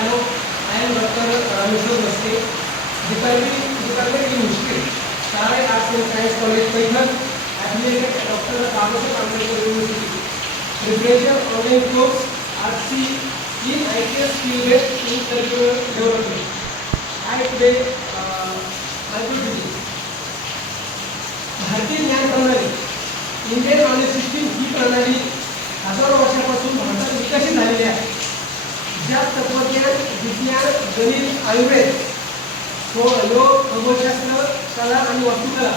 Hello, I am Dr. Rameshwar Baske, Department in History, Sharai Arts and Science College, Paithan, affiliated Dr. Babasaheb Ambedkar University. Preparation online course RC in ITS field in curricular development. I today I will be भारतीय ज्ञान प्रणाली Indian knowledge system ही प्रणाली हजारो वर्षापासून भारतात विकसित झालेली आहे. ज्यात तत्वज्ञान, विज्ञान, गणित, आयुर्वेद, योग, खगोलशास्त्र, कला आणि वास्तुकला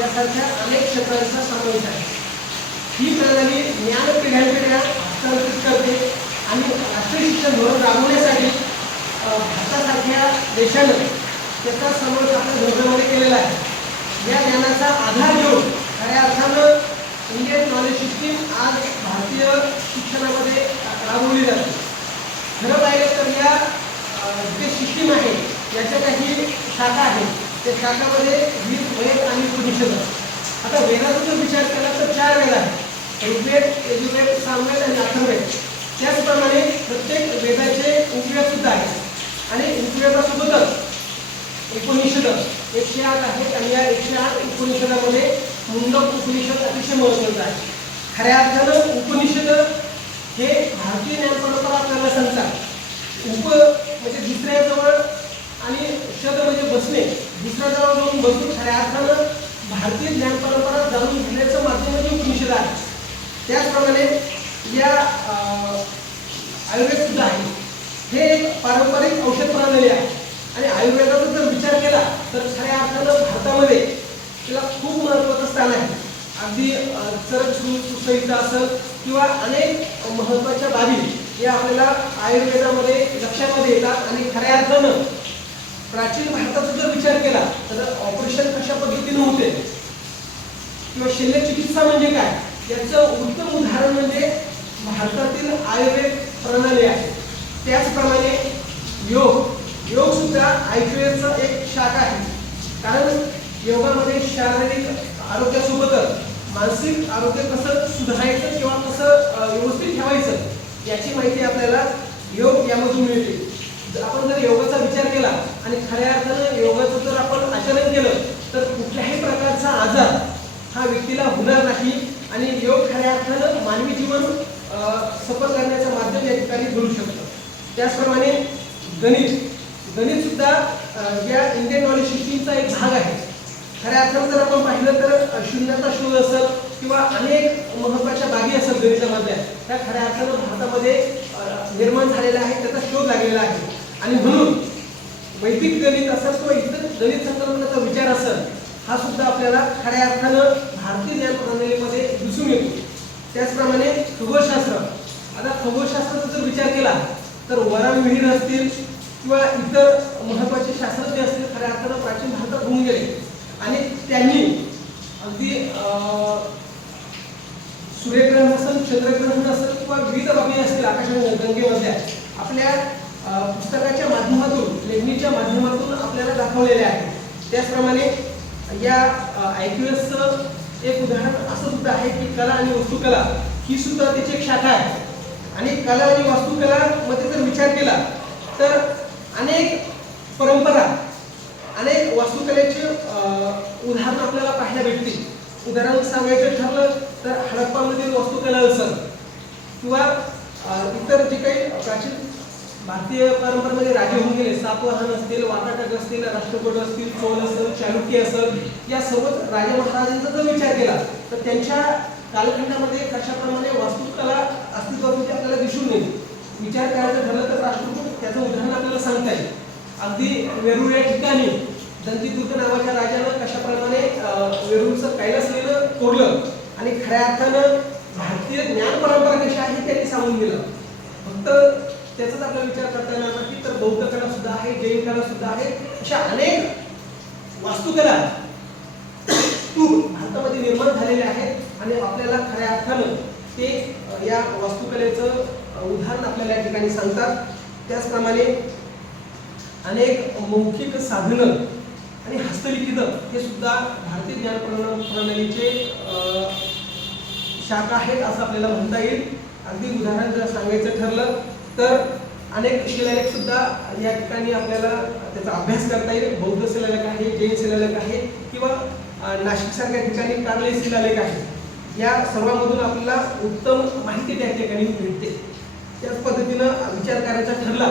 यासारख्या अनेक क्षेत्रांचा समावेश आहे. ही प्रणाली ज्ञान पिढ्यानपिढ्या हस्तांतरित करते आणि राष्ट्रीय शिक्षण धोरण राबवण्यासाठी भारतासारख्या देशानं त्याचा समावेश आपल्या धोरणामध्ये केलेला आहे. या ज्ञानाचा आधार घेऊन खऱ्या अर्थानं इंडियन नॉलेज सिस्टीम आज भारतीय शिक्षणामध्ये राबवली जाते. खरं पाहिलं तर या जे सिस्टीम आहे याच्या काही शाखा आहेत. त्या शाखामध्ये 20 वेद आणि उपनिषद. आता वेदाचा जर विचार केला तर 4 वेद आहेत: ऋग्वेद, यजुर्वेद, सामवेद आणि अथर्ववेद. त्याचप्रमाणे प्रत्येक वेदाचे उपवेद सुद्धा आहेत आणि उपवेदासोबतच उपनिषद 108 आहेत आणि या 108 उपनिषदामध्ये मुंडक उपनिषद अतिशय महत्त्वाचं आहे. खऱ्या अर्थानं उपनिषद हे भारतीय ज्ञान परंपरा आपल्याला सांगतात. उप म्हणजे दुसऱ्याजवळ आणि शद म्हणजे बसणे, दुसऱ्याजवळ जाऊन बसून खऱ्या अर्थानं भारतीय ज्ञान परंपरा जाणून घेण्याचं माध्यम म्हणजे उपनिषद आहे. त्याचप्रमाणे या आयुर्वेद सुद्धा आहे. हे एक पारंपरिक औषध प्रणाली आहे आणि आयुर्वेदाचा जर विचार केला तर खऱ्या अर्थानं भारतामध्ये त्याला खूप महत्त्वाचं स्थान आहे. अगदी चरक सुसंहिता असेल किंवा अनेक महत्त्वाच्या बाबी या आपल्याला आयुर्वेदामध्ये लक्षामध्ये येतात. आणि खऱ्या अर्थानं प्राचीन भारताचा जर विचार केला तर ऑपरेशन कशा पद्धतीने होते किंवा शल्यचिकित्सा म्हणजे काय याचं उत्तम उदाहरण म्हणजे भारतातील आयुर्वेद प्रणाली आहे. त्याचप्रमाणे योग सुद्धा आयुर्वेदाचा एक शाखा आहे. कारण योगामध्ये शारीरिक आरोग्यासोबतच मानसिक आरोग्य कसं सुधारायचं किंवा कसं व्यवस्थित ठेवायचं याची माहिती आपल्याला योग यामधून मिळते. आपण जर योगाचा विचार केला आणि खऱ्या अर्थानं योगाचं जर आपण आचरण केलं तर कुठल्याही प्रकारचा आजार हा व्यक्तीला होणार नाही आणि योग खऱ्या अर्थानं मानवी जीवन सफल करण्याचं माध्यम या ठिकाणी घडू शकतं. त्याचप्रमाणे गणित सुद्धा या इंडियन नॉलेज सिस्टीमचा एक भाग आहे. खऱ्या अर्थानं जर आपण पाहिलं तर शून्याचा शोध असेल किंवा अनेक महत्त्वाच्या बाबी असेल गणितामधल्या त्या खऱ्या अर्थानं भारतामध्ये निर्माण झालेला आहे, त्याचा शोध लागलेला आहे. आणि म्हणून वैदिक गणित असेल किंवा इतर गणित संकल्पनेचा विचार असेल हा सुद्धा आपल्याला खऱ्या अर्थानं भारतीय ज्ञान प्रणालीमध्ये दिसून येतो. त्याचप्रमाणे खगोलशास्त्र. आता खगोलशास्त्राचा जर विचार केला तर वराह मिहिर असतील किंवा इतर महत्त्वाचे शास्त्रज्ञ असतील खऱ्या अर्थानं प्राचीन भारतात होऊन गेले आणि त्यांनी अगदी सूर्यग्रहण असेल, चंद्रग्रहण असेल किंवा विविध बाबी असतील आकाशगंगेमधल्या आपल्या पुस्तकाच्या माध्यमातून, लेखणीच्या माध्यमातून आपल्याला दाखवलेले आहे. त्याचप्रमाणे या IQSचं एक उदाहरण असं सुद्धा आहे की कला आणि वास्तुकला ही सुद्धा त्याची एक शाखा आहे. आणि कला आणि वास्तुकला मध्ये जर विचार केला तर अनेक परंपरा, अनेक वास्तुकलेचे उदाहरण आपल्याला पाहायला भेटतील. उदाहरण सांगायचं ठरलं तर हडप्पामधील वास्तुकला असेल किंवा इतर जे काही प्राचीन भारतीय परंपरेमध्ये राजे होऊन गेले, सातवाहन असतील, वाकाटक असतील, राष्ट्रकूट असतील, चोल असेल, चालुक्य असेल, या सर्व राजा महाराजांचा जर विचार केला तर त्यांच्या कालखंडामध्ये कशाप्रमाणे वास्तुकला अस्तित्वात होती आपल्याला दिसून येईल. विचार करायचं ठरलं तर राष्ट्रकूट त्याचं उदाहरण आपल्याला सांगता येईल. अगदी वेरूळ या ठिकाणी दंतीदुर्ग नावाच्या राजानं कशाप्रमाणे वेरूळचं कैलास लेणं तोडलं आणि खऱ्या अर्थानं भारतीय ज्ञान परंपरा कशी आहे त्यांनी सांगून दिलं. फक्त त्याचाच आपला विचार करता येणार नाही तर बौद्ध कला सुद्धा आहे, जैन कला सुद्धा आहे. अशा अनेक वास्तुकला भारतामध्ये निर्माण झालेल्या आहेत आणि आपल्याला खऱ्या अर्थानं ते या वास्तुकलेचं उदाहरण आपल्याला या ठिकाणी सांगतात. त्याचप्रमाणे अनेक मौखिक साधनं आणि हस्तलिखित हे सुद्धा भारतीय ज्ञान प्रणालीचे शाखा आहेत असं आपल्याला म्हणता येईल. अगदी उदाहरण जर सांगायचं ठरलं तर अनेक शिलालेख सुद्धा या ठिकाणी आपल्याला त्याचा अभ्यास करता येईल. बौद्ध शिलालेख आहे, जैन शिलालेख आहे किंवा नाशिक सारख्या ठिकाणी कार्ले शिलालेख आहे. या सर्वांमधून आपल्याला उत्तम माहिती त्या ठिकाणी मिळते. त्याच पद्धतीनं विचार करायचा ठरला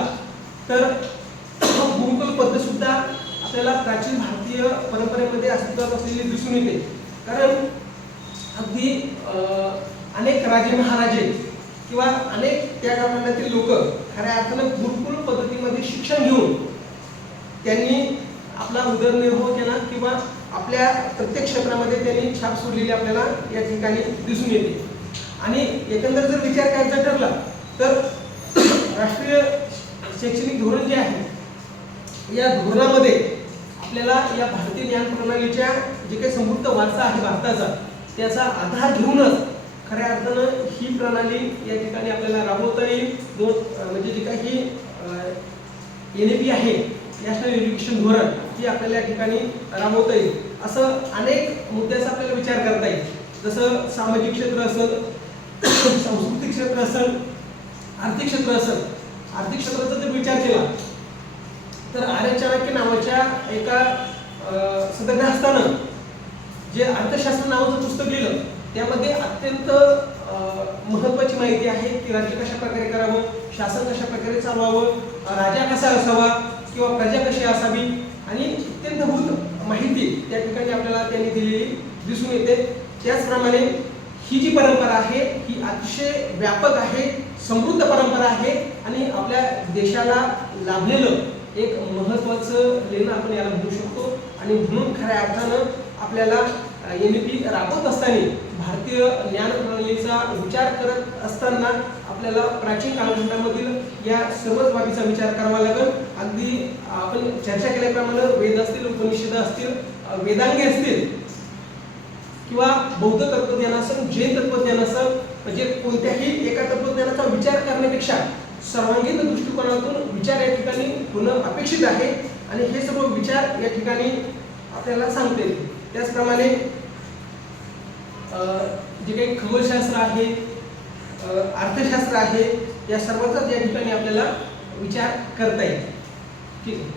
तर गुरुकुल पद्धत सुद्धा आपल्याला प्राचीन भारतीय परंपरेमध्ये अस्तित्वात असलेली दिसून येते. कारण अगदी अनेक राजे महाराजे किंवा अनेक त्या काळातील लोक खऱ्या अर्थानं गुरुकुल पद्धतीमध्ये शिक्षण घेऊन त्यांनी आपला उदरनिर्वाह केला किंवा आपल्या प्रत्येक क्षेत्रामध्ये त्यांनी छाप सोडलेली आपल्याला या ठिकाणी दिसून येते. आणि एकंदर जर विचार करायचा ठरला तर राष्ट्रीय शैक्षणिक धोरण जे आहे या धोरणामध्ये आपल्याला या भारतीय ज्ञान प्रणालीच्या जे काही समृद्ध वारसा आहे भारताचा त्याचा आधार घेऊनच खऱ्या अर्थानं ही प्रणाली या ठिकाणी आपल्याला राबवता येईल. म्हणजे जी काही NEP आहे नॅशनल एज्युकेशन धोरण ही आपल्याला या ठिकाणी राबवता येईल. असं अनेक मुद्द्याचा आपल्याला विचार करता येईल. जसं सामाजिक क्षेत्र असेल, सांस्कृतिक क्षेत्र असेल, आर्थिक क्षेत्र असेल. आर्थिक क्षेत्राचा जर विचार केला तर आर्य चाणक्य नावाच्या एका सदग्रहस्थानं जे अर्थशास्त्र नावाचं पुस्तक लिहिलं त्यामध्ये अत्यंत महत्त्वाची माहिती आहे की राज्य कशा प्रकारे करावं, शासन कशा प्रकारे चालवावं, राजा कसा असावा किंवा प्रजा कशी असावी आणि अत्यंतभूत माहिती त्या ठिकाणी आपल्याला त्यांनी दिलेली दिसून येते. त्याचप्रमाणे ही जी परंपरा आहे ही अतिशय व्यापक आहे, समृद्ध परंपरा आहे आणि आपल्या देशाला लाभलेलं एक महत्त्वाचं लेणं आपण याला म्हणू शकतो. आणि म्हणून खऱ्या अर्थानं आपल्याला NEP राबवत असताना भारतीय ज्ञान प्रणालीचा विचार करत असताना आपल्याला प्राचीन कालखंडामधील या सर्वच बाबीचा विचार करावा लागेल. अगदी आपण चर्चा केल्याप्रमाणे वेद असतील, उपनिषद असतील, वेदांगे असतील किंवा बौद्ध तत्वज्ञान असेल, जैन तत्वज्ञान असेल, म्हणजे कोणत्याही एका तत्वज्ञानाचा विचार करण्यापेक्षा सर्वांगीण दृष्टिकोनातून विचार या ठिकाणी होणं अपेक्षित आहे. आणि हे सर्व विचार या ठिकाणी आपल्याला सांगते. त्याचप्रमाणे जे काही खगोलशास्त्र आहे, अर्थशास्त्र आहे, या सर्वांचा या ठिकाणी आपल्याला विचार करता येईल. ठीक आहे.